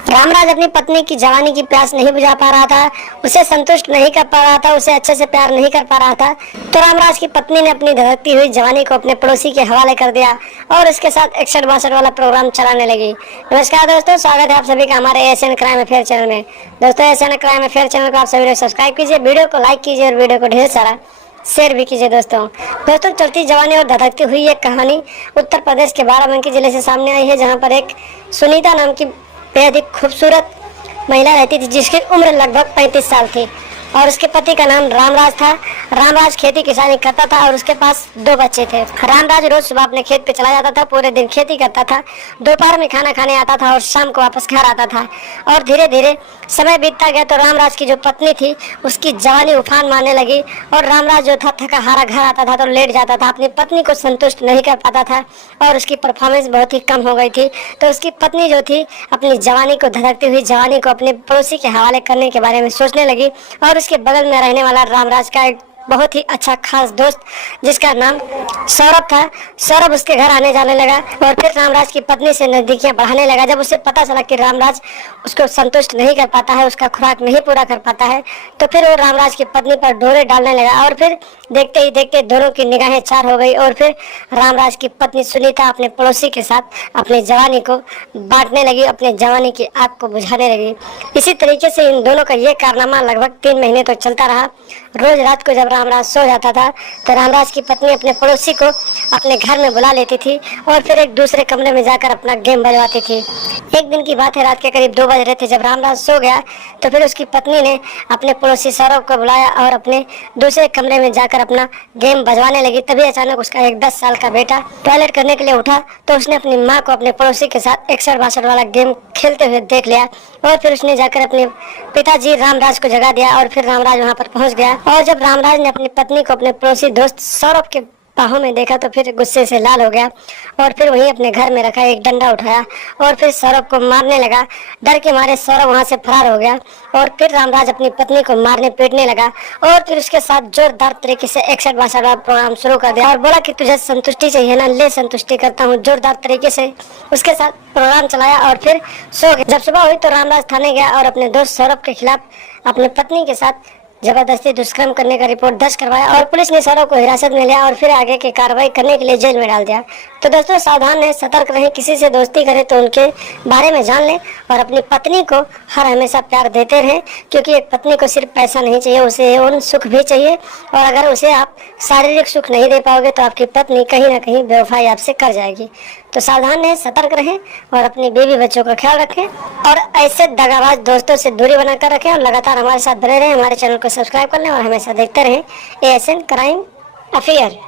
रामराज अपनी पत्नी की जवानी की प्यास नहीं बुझा पा रहा था, उसे संतुष्ट नहीं कर पा रहा था, उसे अच्छे से प्यार नहीं कर पा रहा था। तो रामराज की पत्नी ने अपनी धधकती हुई जवानी को अपने पड़ोसी के हवाले कर दिया और उसके साथ 61-62 वाला प्रोग्राम चलाने लगी। नमस्कार दोस्तों, स्वागत है आप सभी का हमारे एशियन क्राइम अफेयर चैनल में। दोस्तों, एशियन क्राइम अफेयर चैनल को आप सभी सब्सक्राइब कीजिए, वीडियो को लाइक कीजिए और वीडियो को ढेर सारा शेयर भी कीजिए। दोस्तों चलती जवानी और धधकती हुई एक कहानी उत्तर प्रदेश के बाराबंकी जिले से सामने आई है, जहां पर एक सुनीता नाम की बेहद ही खूबसूरत महिला रहती थी, जिसकी उम्र लगभग 35 साल थी और उसके पति का नाम रामराज था। रामराज खेती किसानी करता था और उसके पास 2 बच्चे थे। रामराज रोज सुबह अपने खेत पे चला जाता था, पूरे दिन खेती करता था, दोपहर में खाना खाने आता था और शाम को वापस घर आता था। और धीरे धीरे समय बीतता गया तो रामराज की जो पत्नी थी उसकी जवानी उफान मारने लगी और रामराज जो था थका हारा घर आता था तो लेट जाता था, अपनी पत्नी को संतुष्ट नहीं कर पाता था और उसकी परफॉर्मेंस बहुत ही कम हो गई थी। तो उसकी पत्नी जो थी अपनी जवानी को, धधकती हुई जवानी को अपने पड़ोसी के हवाले करने के बारे में सोचने लगी और उसके बगल में रहने वाला रामराज का एक बहुत ही अच्छा खास दोस्त जिसका नाम सौरभ था, सौरभ उसके घर आने जाने लगा और फिर रामराज की पत्नी से नजदीकियां बढ़ाने लगा। जब उसे पता चला कि रामराज उसको संतुष्ट नहीं कर पाता है, उसका खुराक नहीं पूरा कर पाता है, तो फिर वो रामराज की पत्नी पर डोरे डालने लगा और फिर देखते ही देखते दोनों की निगाहें चार हो गई और फिर रामराज की पत्नी सुनीता अपने पड़ोसी के साथ अपनी जवानी को बांटने लगी, अपने जवानी की आग को बुझाने लगी। इसी तरीके से इन दोनों का ये कारनामा लगभग 3 महीने तो चलता रहा। रोज रात को जब रामराज सो जाता था तो रामराज की पत्नी अपने पड़ोसी को अपने घर में बुला लेती थी और फिर एक दूसरे कमरे में जाकर अपना गेम बजवाती थी। एक दिन की बात है, रात के करीब 2 बज रहे थे जब रामराज सो गया तो फिर उसकी पत्नी ने अपने पड़ोसी सौरभ को बुलाया और अपने दूसरे कमरे में जाकर अपना गेम बजवाने लगी। तभी अचानक उसका एक 10 साल का बेटा टॉयलेट करने के लिए उठा तो उसने अपनी माँ को अपने पड़ोसी के साथ 61-62 वाला गेम खेलते हुए देख लिया और फिर उसने जाकर अपने पिताजी रामराज को जगा दिया और फिर रामराज वहाँ पर पहुँच गया। और जब रामराज ने अपनी पत्नी को अपने पड़ोसी दोस्त सौरभ के बाहों में देखा तो फिर गुस्से से लाल हो गया और फिर वहीं अपने घर में रखा एक डंडा उठाया और फिर सौरभ को मारने लगा। डर के मारे सौरभ वहां से फरार हो गया और फिर रामराज अपनी पत्नी को मारने पीटने लगा और फिर उसके साथ जोरदार तरीके से 61-62 वाला प्रोग्राम शुरू कर दिया और बोला कि तुझे संतुष्टि चाहिए ना, ले संतुष्टि करता हूँ। जोरदार तरीके से उसके साथ प्रोग्राम चलाया और फिर सो गया। जब सुबह हुई तो रामराज थाने गया और अपने दोस्त सौरभ के खिलाफ अपनी पत्नी के साथ जबरदस्ती दुष्कर्म करने का रिपोर्ट दर्ज करवाया और पुलिस ने सौरभ को हिरासत में लिया और फिर आगे की कार्रवाई करने के लिए जेल में डाल दिया। तो दोस्तों सावधान रहें, सतर्क रहें, किसी से दोस्ती करें तो उनके बारे में जान लें और अपनी पत्नी को हर हमेशा प्यार देते रहें, क्योंकि एक पत्नी को सिर्फ पैसा नहीं चाहिए, उसे उन सुख भी चाहिए और अगर उसे आप शारीरिक सुख नहीं दे पाओगे तो आपकी पत्नी कहीं ना कहीं बेवफाई आपसे कर जाएगी। तो सावधान रहें, सतर्क रहें और अपनी बीवी बच्चों का ख्याल रखें और ऐसे दगाबाज दोस्तों से दूरी बनाकर रखें और लगातार हमारे साथ बने रहें। हमारे चैनल को सब्सक्राइब कर लें और हमेशा देखते रहें एशियन क्राइम अफेयर।